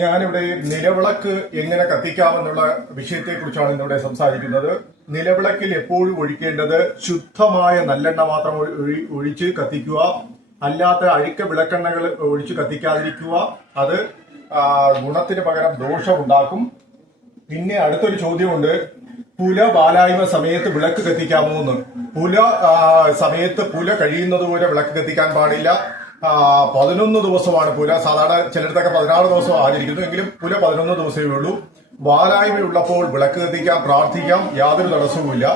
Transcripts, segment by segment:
ഞാനിവിടെ നിലവിളക്ക് എങ്ങനെ കത്തിക്കാമെന്നുള്ള വിഷയത്തെക്കുറിച്ചാണ് ഇന്നിവിടെ സംസാരിക്കുന്നത്. നിലവിളക്കിൽ എപ്പോഴും ഒഴിക്കേണ്ടത് ശുദ്ധമായ നല്ലെണ്ണ മാത്രം ഒഴിച്ച് കത്തിക്കുക. അല്ലാത്ത അഴുക്ക വിളക്കെണ്ണകൾ ഒഴിച്ച് കത്തിക്കാതിരിക്കുക. അത് ഗുണത്തിന് പകരം ദോഷമുണ്ടാക്കും. പിന്നെ അടുത്തൊരു ചോദ്യമുണ്ട്, പുല ബാലായ്മ സമയത്ത് വിളക്ക് കത്തിക്കാമോ എന്ന്. പുല സമയത്ത് പുല കഴിയുന്നതുവരെ വിളക്ക് കത്തിക്കാൻ പാടില്ല. 11 ദിവസമാണ് പുല. സാധാരണ ചിലടത്തൊക്കെ 16 ദിവസം ആചരിക്കുന്നു. എങ്കിലും പുല 11 ദിവസമേ ഉള്ളൂ. വാലായ്മയുള്ളപ്പോൾ വിളക്ക് കത്തിക്കാം, പ്രാർത്ഥിക്കാം, യാതൊരു തടസ്സവുമില്ല.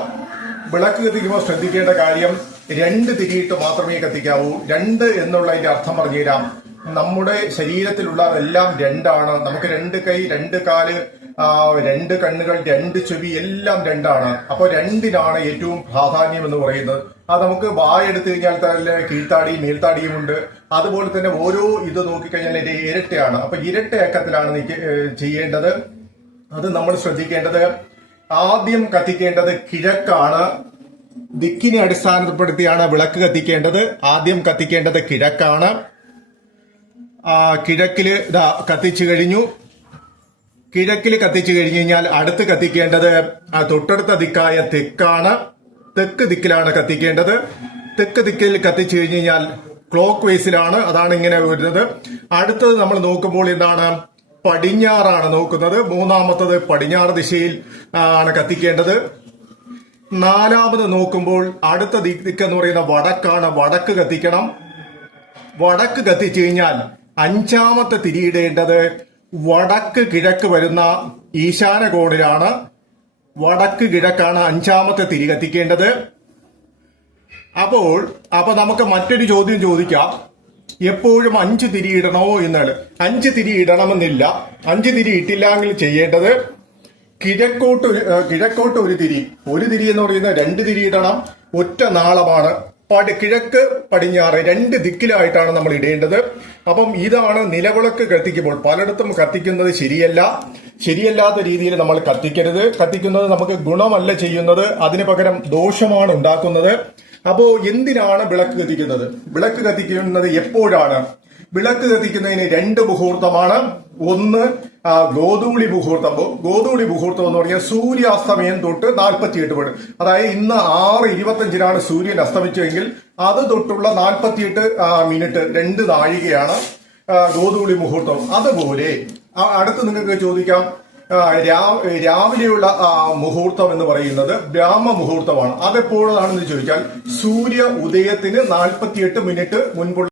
വിളക്ക് കത്തിക്കുമ്പോൾ ശ്രദ്ധിക്കേണ്ട കാര്യം, 2 തിരിയിട്ട് മാത്രമേ കത്തിക്കാവൂ. 2 എന്നുള്ളതിന്റെ അർത്ഥം പറഞ്ഞുതരാം. നമ്മുടെ ശരീരത്തിലുള്ള എല്ലാം 2ആണ്. നമുക്ക് 2 കൈ, 2 കാല്, 2 കണ്ണുകൾ, 2 ചെവി, എല്ലാം 2ആണ്. അപ്പൊ 2നാണ് ഏറ്റവും പ്രാധാന്യം എന്ന് പറയുന്നത്. അത് നമുക്ക് വായെടുത്തു കഴിഞ്ഞാൽ തന്നെ കീഴ്ത്താടിയും മേൽത്താടിയും ഉണ്ട്. അതുപോലെ തന്നെ ഓരോ ഇത് നോക്കിക്കഴിഞ്ഞാൽ ഇരട്ടയാണ്. അപ്പൊ ഇരട്ടയക്കത്തിലാണ് ചെയ്യേണ്ടത്. അത് നമ്മൾ ശ്രദ്ധിക്കേണ്ടത്. ആദ്യം കത്തിക്കേണ്ടത് കിഴക്കാണ്. ദിക്കിനെ അടിസ്ഥാനപ്പെടുത്തിയാണ് വിളക്ക് കത്തിക്കേണ്ടത്. ആദ്യം കത്തിക്കേണ്ടത് കിഴക്കാണ്. കിഴക്കില് കത്തിച്ചു കഴിഞ്ഞു. കിഴക്കിൽ കത്തിച്ചു കഴിഞ്ഞു കഴിഞ്ഞാൽ അടുത്ത് കത്തിക്കേണ്ടത് തൊട്ടടുത്ത ദിക്കായ തെക്കാണ്. തെക്ക് ദിക്കിലാണ് കത്തിക്കേണ്ടത്. തെക്ക് ദിക്കിൽ കത്തിച്ചു കഴിഞ്ഞു കഴിഞ്ഞാൽ ക്ലോക്ക് വൈസിലാണ്. അതാണ് ഇങ്ങനെ വരുന്നത്. അടുത്തത് നമ്മൾ നോക്കുമ്പോൾ എന്താണ്, പടിഞ്ഞാറാണ് നോക്കുന്നത്. മൂന്നാമത്തത് പടിഞ്ഞാറ് ദിശയിൽ ആണ് കത്തിക്കേണ്ടത്. 4ാമത് നോക്കുമ്പോൾ അടുത്ത ദിക്ക് എന്ന് പറയുന്ന വടക്കാണ്. വടക്ക് കത്തിക്കണം. വടക്ക് കത്തിച്ചു കഴിഞ്ഞാൽ 5ാമത്തെ തിരിയിടേണ്ടത് വടക്ക് കിഴക്ക് വരുന്ന ഈശാന കോണിലാണ്. വടക്ക് കിഴക്കാണ് 5ാമത്തെ തിരി കത്തിക്കേണ്ടത്. അപ്പൊ നമുക്ക് മറ്റൊരു ചോദ്യം ചോദിക്കാം, എപ്പോഴും 5 തിരി ഇടണോ എന്നാണ്. 5 തിരി ഇടണമെന്നില്ല. 5 തിരി ഇട്ടില്ലെങ്കിൽ ചെയ്യേണ്ടത് കിഴക്കോട്ട് ഒരു തിരി എന്ന് പറയുന്നത് 2 തിരി ഇടണം. ഒറ്റ നാളമാണ്. കിഴക്ക് പടിഞ്ഞാറ് 2 ദിക്കിലായിട്ടാണ് നമ്മൾ ഇടേണ്ടത്. അപ്പം ഇതാണ് നിലവിളക്ക് കത്തിക്കുമ്പോൾ. പലയിടത്തും കത്തിക്കുന്നത് ശരിയല്ലാത്ത രീതിയിൽ നമ്മൾ കത്തിക്കരുത്. കത്തിക്കുന്നത് നമുക്ക് ഗുണമല്ല ചെയ്യുന്നത്, അതിന് പകരം ദോഷമാണ് ഉണ്ടാക്കുന്നത്. അപ്പോ എന്തിനാണ് വിളക്ക് കത്തിക്കുന്നത്? വിളക്ക് കത്തിക്കുന്നത് എപ്പോഴാണ്? വിളക്ക് കത്തിക്കുന്നതിന് 2 മുഹൂർത്തമാണ്. ഒന്ന് ഗോധൂളി മുഹൂർത്തം. ഗോധൂളി മുഹൂർത്തം എന്ന് പറഞ്ഞാൽ സൂര്യാസ്തമയം തൊട്ട് 48 മണി. അതായത് ഇന്ന് 6:25 സൂര്യൻ അസ്തമിച്ചെങ്കിൽ അത് തൊട്ടുള്ള 48 മിനിറ്റ് 2 നാഴികയാണ് ഗോധൂളി മുഹൂർത്തം. അതുപോലെ അടുത്ത് നിങ്ങൾക്ക് ചോദിക്കാം, രാവിലെയുള്ള മുഹൂർത്തം എന്ന് പറയുന്നത് ബ്രാഹ്മ മുഹൂർത്തമാണ്. അതെപ്പോഴാണെന്ന് ചോദിച്ചാൽ സൂര്യ ഉദയത്തിന് 48 മിനിറ്റ് മുൻപുള്ള